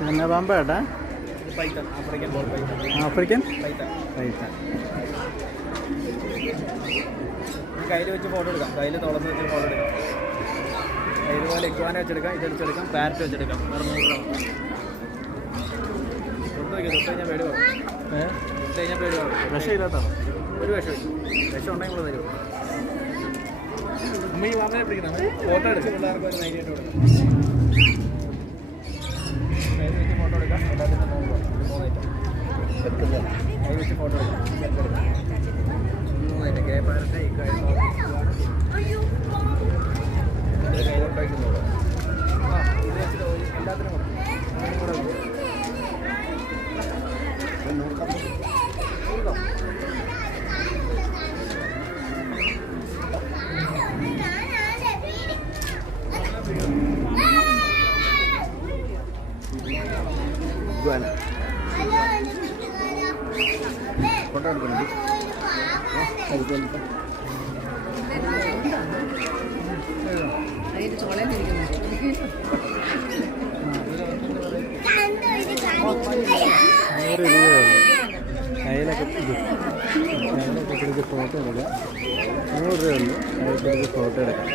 പിന്നെ പാമ്പേട്ടാ African ball African? Python. പൈത്ത കയ്യിൽ വെച്ച് ഫോട്ടോ എടുക്കാം. കയ്യിൽ തുളന്ന് വെച്ച് ഫോട്ടോ എടുക്കാം. ഇതുപോലെ പോലെ ഇക്കുവാനെ വെച്ചെടുക്കാം. ഇതെടുത്തെടുക്കാം വെച്ചെടുക്കാം പാരറ്റ് വെച്ചെടുക്കാം. വേറെ നൂറ് തൊട്ട് വയ്ക്കുക തൊട്ട് കഴിഞ്ഞാൽ പേടി പറഞ്ഞു കഴിഞ്ഞാൽ പേടി പറഞ്ഞു വിഷം ഇല്ലാത്ത ഒരു വിഷം വിഷം ഉണ്ടെങ്കിൽ നമ്മൾ തരും അമ്മ ഈ വാങ്ങാൻ പിടിക്കണം ഫോട്ടോ എടുക്കും. പിള്ളേർക്ക് ഒരു നൈറ്റ് കൊടുക്കാം കയ്യിൽ വെച്ച് ഫോട്ടോ എടുക്കാം എല്ലാത്തിനും മൂന്ന് മൂന്ന് ഐറ്റം കൈ വെച്ച് ഫോട്ടോ എടുക്കാം സെൽഫി എടുക്കാം മൂന്ന് ഐറ്റം കെ പാരറ്റ് ഈ കൈ കയ്യിലോട്ട് വയ്ക്കുന്നുള്ളൂ ആ ഇത് വെച്ചിട്ട് ഒരു- എല്ലാത്തിനും കൊടുക്കും കയ്യിലൊക്കെ കയ്യിലൊക്കെ ഫോട്ടോ എടുക്കാം. നൂറ് രൂപയുള്ളൂ കയ്യിൽ ഫോട്ടോ എടുക്കാം.